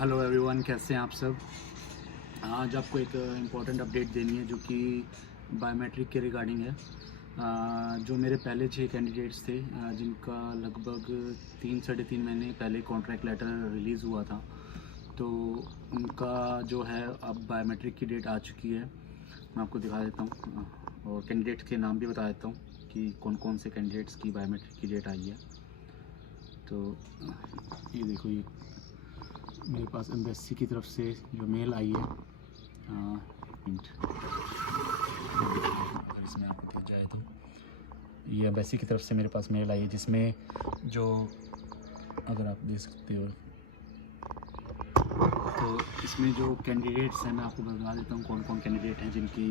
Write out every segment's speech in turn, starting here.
Hello everyone, कैसे हैं आप सब। आज आपको एक इम्पॉर्टेंट अपडेट देनी है जो कि बायोमेट्रिक के रिगार्डिंग है। जो मेरे पहले 6 कैंडिडेट्स थे, जिनका लगभग 3 साढ़े 3 महीने पहले कॉन्ट्रैक्ट लेटर रिलीज़ हुआ था, तो उनका जो है अब बायोमेट्रिक की डेट आ चुकी है। मैं आपको दिखा देता हूँ और कैंडिडेट्स के नाम भी बता देता हूँ कि कौन कौन से कैंडिडेट्स की बायोमेट्रिक की डेट आई है। तो ये देखो, ये मेरे पास एम्बेसी की तरफ से जो मेल आई है, मिनट, अगर इसमें आपको भेजा है तो ये एम्बेसी की तरफ से मेरे पास मेल आई है, जिसमें जो, अगर आप देख सकते हो, तो इसमें जो कैंडिडेट्स हैं मैं आपको बता देता हूँ कौन कौन कैंडिडेट हैं जिनकी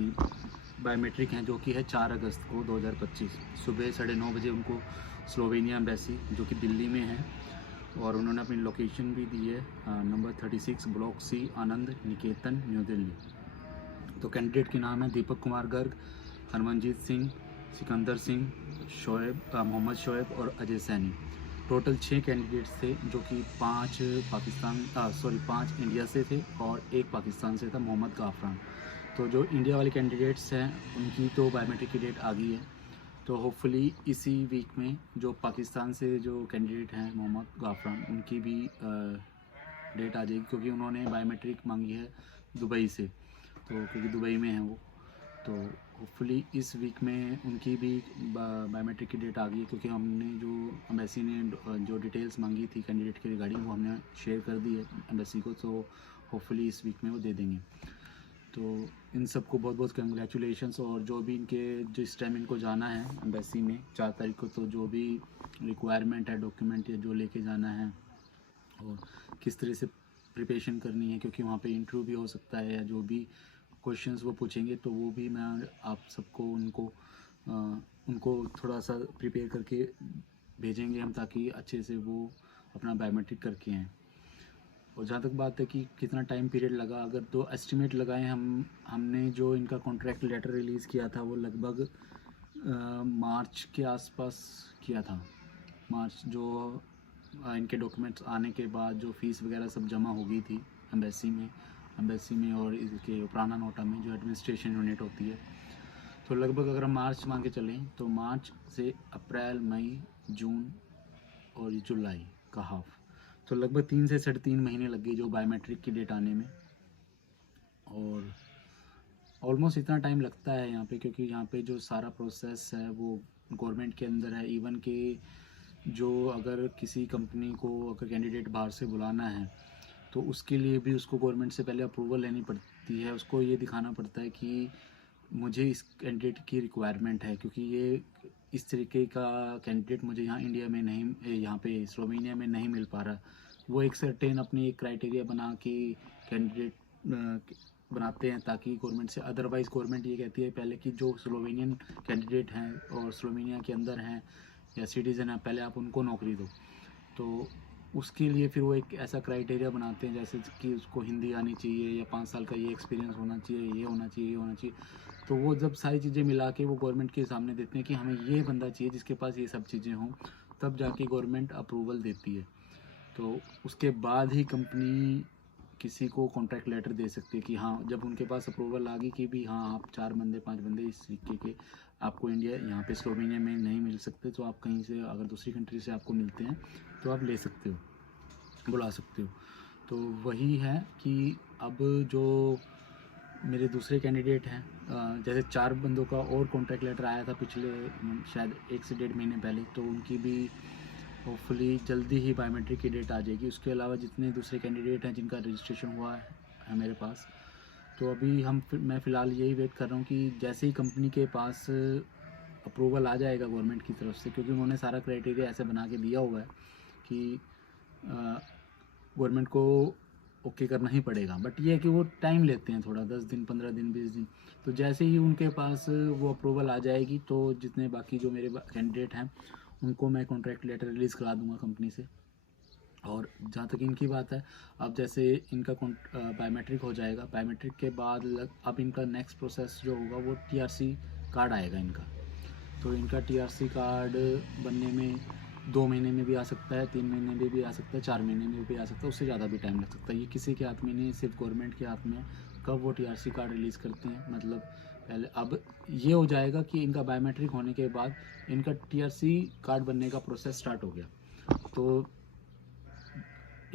बायोमेट्रिक हैं, जो कि है 4 अगस्त को 2025 सुबह 9:30 बजे उनको स्लोवेनिया एम्बेसी जो कि दिल्ली में है, और उन्होंने अपनी लोकेशन भी दी है, नंबर 36 ब्लॉक सी, आनंद निकेतन, न्यू दिल्ली। तो कैंडिडेट के नाम है दीपक कुमार गर्ग, हरमनजीत सिंह, सिकंदर सिंह, शोएब, मोहम्मद शोएब और अजय सैनी। टोटल 6 कैंडिडेट्स थे, जो कि 5 5 इंडिया से थे और 1 पाकिस्तान से था, मोहम्मद गाफरान। तो जो इंडिया वाले कैंडिडेट्स हैं उनकी तो बायोमेट्रिक की डेट आ गई है, तो होपफुली इसी वीक में जो पाकिस्तान से जो कैंडिडेट हैं मोहम्मद गाफरान, उनकी भी डेट आ जाएगी, क्योंकि उन्होंने बायोमेट्रिक मांगी है दुबई से, तो क्योंकि दुबई में है वो, तो होपफुली इस वीक में उनकी भी बायोमेट्रिक की डेट आ गई है, क्योंकि हमने जो एम्बेसी ने जो डिटेल्स मांगी थी कैंडिडेट के रिगार्डिंग वो हमने शेयर कर दी है एम्बेसी को, तो होपफुली इस वीक में वो दे देंगे। तो इन सबको बहुत बहुत कंग्रेचुलेशंस। और जो भी इनके जिस टाइम इनको जाना है एम्बेसी में 4 तारीख को, तो जो भी रिक्वायरमेंट है डॉक्यूमेंट या जो लेके जाना है और किस तरह से प्रिपरेशन करनी है, क्योंकि वहाँ पे इंटरव्यू भी हो सकता है, या जो भी क्वेश्चंस वो पूछेंगे तो वो भी मैं आप सबको उनको थोड़ा सा प्रिपेयर करके भेजेंगे हम, ताकि अच्छे से वो अपना बायोमेट्रिक करके आएँ। और जहाँ तक बात है कि कितना टाइम पीरियड लगा, अगर तो एस्टिमेट लगाएं हमने जो इनका कॉन्ट्रैक्ट लेटर रिलीज़ किया था वो लगभग मार्च के आसपास किया था। मार्च जो इनके डॉक्यूमेंट्स आने के बाद जो फ़ीस वगैरह सब जमा हो गई थी एम्बेसी में और इसके पुराना नोटा में जो एडमिनिस्ट्रेशन यूनिट होती है, तो लगभग अगर हम मार्च मान के चलें तो मार्च से अप्रैल, मई, जून और जुलाई का हाफ, तो लगभग 3 से 3.5 महीने लग गई जो बायोमेट्रिक की डेट आने में। और ऑलमोस्ट इतना टाइम लगता है यहाँ पे, क्योंकि यहाँ पे जो सारा प्रोसेस है वो गवर्नमेंट के अंदर है। इवन के जो अगर किसी कंपनी को अगर कैंडिडेट बाहर से बुलाना है तो उसके लिए भी उसको गवर्नमेंट से पहले अप्रूवल लेनी पड़ती है। उसको ये दिखाना पड़ता है कि मुझे इस कैंडिडेट की रिक्वायरमेंट है, क्योंकि ये इस तरीके का कैंडिडेट मुझे यहाँ इंडिया में नहीं, यहाँ पे स्लोवेनिया में नहीं मिल पा रहा। वो एक सर्टेन अपनी एक क्राइटेरिया बना के कैंडिडेट बनाते हैं, ताकि गवर्नमेंट से, अदरवाइज़ गवर्नमेंट ये कहती है पहले कि जो स्लोवेनियन कैंडिडेट हैं और स्लोवेनिया के अंदर हैं या सिटीज़न हैं, पहले आप उनको नौकरी दो। तो उसके लिए फिर वो एक ऐसा क्राइटेरिया बनाते हैं, जैसे कि उसको हिंदी आनी चाहिए या 5 साल का ये एक्सपीरियंस होना चाहिए, ये होना चाहिए, ये होना चाहिए। तो वो जब सारी चीज़ें मिला के वो गवर्नमेंट के सामने देते हैं कि हमें ये बंदा चाहिए जिसके पास ये सब चीज़ें हों, तब जाके गवर्नमेंट अप्रूवल देती है। तो उसके बाद ही कंपनी किसी को कॉन्ट्रैक्ट लेटर दे सकती है कि हाँ, जब उनके पास अप्रूवल आ गई कि भी हाँ, आप 4 बंदे 5 बंदे इस तरीके के आपको इंडिया यहाँ पे स्लोवेनिया में नहीं मिल सकते, तो आप कहीं से अगर दूसरी कंट्री से आपको मिलते हैं तो आप ले सकते हो, बुला सकते हो। तो वही है कि अब जो मेरे दूसरे कैंडिडेट हैं, जैसे 4 बंदों का और कॉन्ट्रैक्ट लेटर आया था पिछले शायद 1 से 1.5 महीने पहले, तो उनकी भी होपफुली जल्दी ही बायोमेट्रिक की डेट आ जाएगी। उसके अलावा जितने दूसरे कैंडिडेट हैं जिनका रजिस्ट्रेशन हुआ है मेरे पास, तो अभी मैं फ़िलहाल यही वेट कर रहा हूँ कि जैसे ही कंपनी के पास अप्रूवल आ जाएगा गवर्नमेंट की तरफ से, क्योंकि उन्होंने सारा क्राइटेरिया ऐसे बना के दिया हुआ है कि गवर्नमेंट को ओके करना ही पड़ेगा। बट ये है कि वो टाइम लेते हैं थोड़ा, 10 दिन, 15 दिन, 20 दिन। तो जैसे ही उनके पास वो अप्रूवल आ जाएगी, तो जितने बाकी जो मेरे कैंडिडेट हैं उनको मैं कॉन्ट्रैक्ट लेटर रिलीज़ करा दूंगा कंपनी से। और जहाँ तक इनकी बात है, अब जैसे इनका बायोमेट्रिक हो जाएगा, बायोमेट्रिक के बाद अब इनका नेक्स्ट प्रोसेस जो होगा वो टीआरसी कार्ड आएगा इनका। तो इनका टीआरसी कार्ड बनने में 2 महीने में भी आ सकता है, 3 महीने में भी आ सकता है, 4 महीने में भी आ सकता है, उससे ज़्यादा भी टाइम लग सकता है। ये किसी के हाथ में नहीं, सिर्फ गवर्नमेंट के हाथ में है कब वो टीआरसी कार्ड रिलीज़ करते हैं। मतलब पहले अब ये हो जाएगा कि इनका बायोमेट्रिक होने के बाद इनका टीआरसी कार्ड बनने का प्रोसेस स्टार्ट हो गया। तो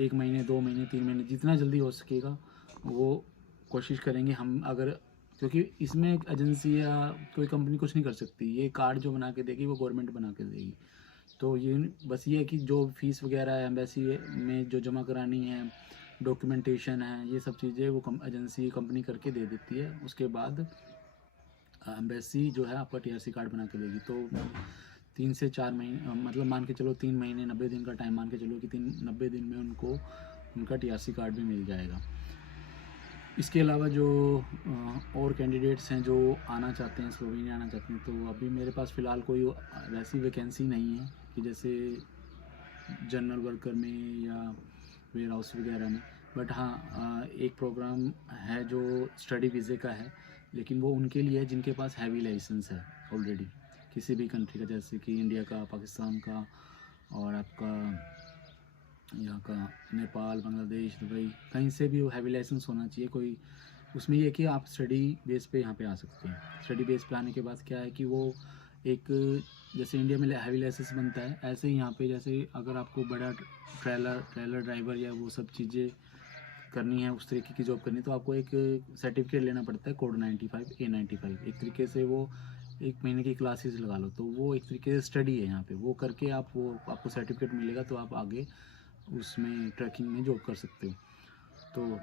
1 महीने, 2 महीने, 3 महीने, जितना जल्दी हो सकेगा वो कोशिश करेंगे हम। अगर क्योंकि इसमें एक एजेंसी या कोई कंपनी कुछ नहीं कर सकती, ये कार्ड जो बना के देगी वो गवर्नमेंट बना के देगी। तो ये बस ये है कि जो फीस वगैरह है एम्बेसी में जो जमा करानी है, डॉक्यूमेंटेशन है, ये सब चीज़ें वो एजेंसी कंपनी करके दे देती है। उसके बाद एम्बेसी जो है आपका टीआरसी कार्ड बना के देगी। तो 3 से 4 महीने, मतलब मान के चलो 3 महीने 90 दिन का टाइम मान के चलो कि 90 दिन में उनको उनका टीआरसी कार्ड भी मिल जाएगा। इसके अलावा जो और कैंडिडेट्स हैं जो आना चाहते हैं, स्लोवेनिया आना चाहते हैं, तो अभी मेरे पास फ़िलहाल कोई वैसी वैकेंसी नहीं है कि जैसे जनरल वर्कर में या वेयर हाउस वगैरह में। बट हाँ, एक प्रोग्राम है जो स्टडी वीज़े का है, लेकिन वो उनके लिए है जिनके पास हैवी लाइसेंस है ऑलरेडी किसी भी कंट्री का, जैसे कि इंडिया का, पाकिस्तान का, और आपका यहाँ का नेपाल, बांग्लादेश, दुबई, कहीं से भी वो हैवी लाइसेंस होना चाहिए कोई। उसमें ये है कि आप स्टडी बेस पे यहाँ पे आ सकते हैं। स्टडी बेस पे आने के बाद क्या है कि वो एक, जैसे इंडिया में हैवी लाइसेंस बनता है, ऐसे ही यहाँ पे जैसे अगर आपको बड़ा ट्रेलर ड्राइवर या वो सब चीज़ें करनी है, उस तरीके की जॉब करनी है, तो आपको एक सर्टिफिकेट लेना पड़ता है, कोड 95 A95। एक तरीके से वो 1 महीने की क्लासेस लगा लो, तो वो एक तरीके से स्टडी है यहाँ पे। वो करके आप वो आपको सर्टिफिकेट मिलेगा, तो आप आगे उसमें ट्रैकिंग में जॉब कर सकते हो। तो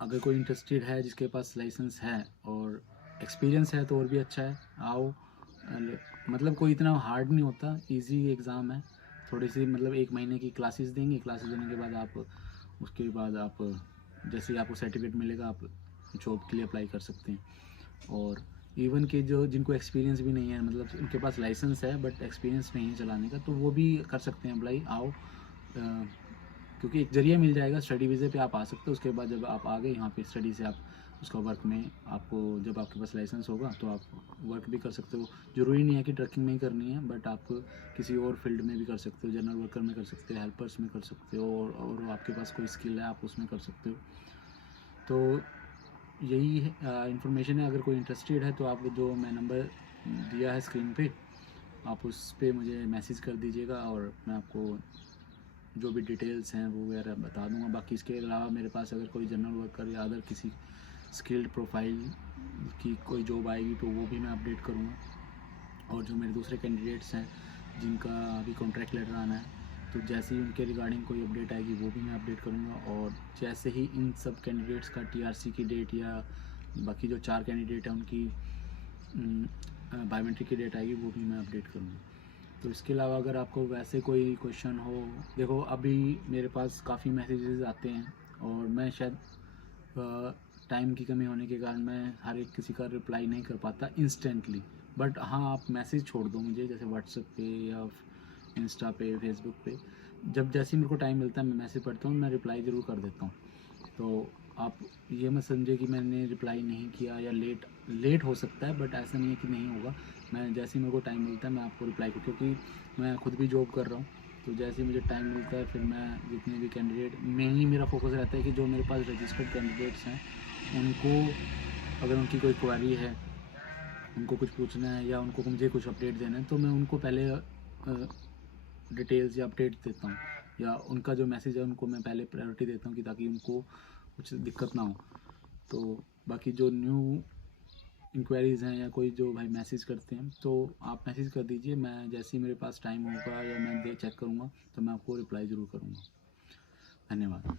अगर कोई इंटरेस्टेड है जिसके पास लाइसेंस है और एक्सपीरियंस है तो और भी अच्छा है, आओ। मतलब कोई इतना हार्ड नहीं होता, इजी एग्ज़ाम है। थोड़ी सी मतलब 1 महीने की क्लासेस देंगे, क्लासेस देने के बाद आप उसके बाद आप जैसे ही आपको सर्टिफिकेट मिलेगा आप जॉब के लिए अप्लाई कर सकते हैं। और इवन के जो जिनको एक्सपीरियंस भी नहीं है, मतलब उनके पास लाइसेंस है बट एक्सपीरियंस नहीं है चलाने का, तो वो भी कर सकते हैं अप्लाई। आओ, क्योंकि एक जरिया मिल जाएगा, स्टडी वीज़े पे आप आ सकते हो। उसके बाद जब आप आ गए यहाँ पे स्टडी से, आप उसका वर्क में आपको, जब आपके पास लाइसेंस होगा तो आप वर्क भी कर सकते हो। ज़रूरी नहीं है कि ट्रकिंग में ही करनी है, बट आप किसी और फील्ड में भी कर सकते हो, जनरल वर्कर में कर सकते हो, हेल्पर्स में कर सकते हो, और आपके पास कोई स्किल है आप उसमें कर सकते हो। तो यही इन्फॉर्मेशन है। अगर कोई इंटरेस्टेड है तो आप जो मैं नंबर दिया है स्क्रीन पे, आप उस पर मुझे मैसेज कर दीजिएगा और मैं आपको जो भी डिटेल्स हैं वो वगैरह बता दूंगा। बाकी इसके अलावा मेरे पास अगर कोई जनरल वर्कर या अदर किसी स्किल्ड प्रोफाइल की कोई जॉब आएगी तो वो भी मैं अपडेट करूँगा। और जो मेरे दूसरे कैंडिडेट्स हैं जिनका अभी कॉन्ट्रैक्ट लेटर आना है, तो जैसे ही उनके रिगार्डिंग कोई अपडेट आएगी वो भी मैं अपडेट करूँगा। और जैसे ही इन सब कैंडिडेट्स का टीआरसी की डेट या बाकी जो 4 कैंडिडेट हैं उनकी बायोमेट्रिक की डेट आएगी वो भी मैं अपडेट करूँगा। तो इसके अलावा अगर आपको वैसे कोई क्वेश्चन हो, देखो अभी मेरे पास काफ़ी मैसेजेस आते हैं और मैं शायद टाइम की कमी होने के कारण मैं हर एक किसी का रिप्लाई नहीं कर पाता इंस्टेंटली। बट हाँ, आप मैसेज छोड़ दो मुझे, जैसे व्हाट्सएप पे या इंस्टा पे, फेसबुक पे, जब जैसे ही मेरे को टाइम मिलता है मैं मैसेज पढ़ता हूँ, मैं रिप्लाई ज़रूर कर देता हूँ। तो आप ये मत समझे कि मैंने रिप्लाई नहीं किया या लेट हो सकता है, बट ऐसा नहीं है कि नहीं होगा। मैं जैसे ही मेरे को टाइम मिलता है मैं आपको रिप्लाई करूँ, क्योंकि मैं खुद भी जॉब कर रहा हूँ। तो जैसे ही मुझे टाइम मिलता है फिर मैं जितने भी कैंडिडेट, मेनली मेरा फोकस रहता है कि जो मेरे पास रजिस्टर्ड कैंडिडेट्स हैं उनको, अगर उनकी कोई क्वेरी है, उनको कुछ पूछना है या उनको मुझे कुछ अपडेट देना है, तो मैं उनको पहले डिटेल्स या अपडेट देता हूँ, या उनका जो मैसेज है उनको मैं पहले प्रायोरिटी देता हूँ कि ताकि उनको कुछ दिक्कत ना हो। तो बाकी जो न्यू इंक्वायरीज़ हैं या कोई जो भाई मैसेज करते हैं तो आप मैसेज कर दीजिए, मैं जैसे ही मेरे पास टाइम होगा या मैं चेक करूँगा तो मैं आपको रिप्लाई ज़रूर करूँगा। धन्यवाद।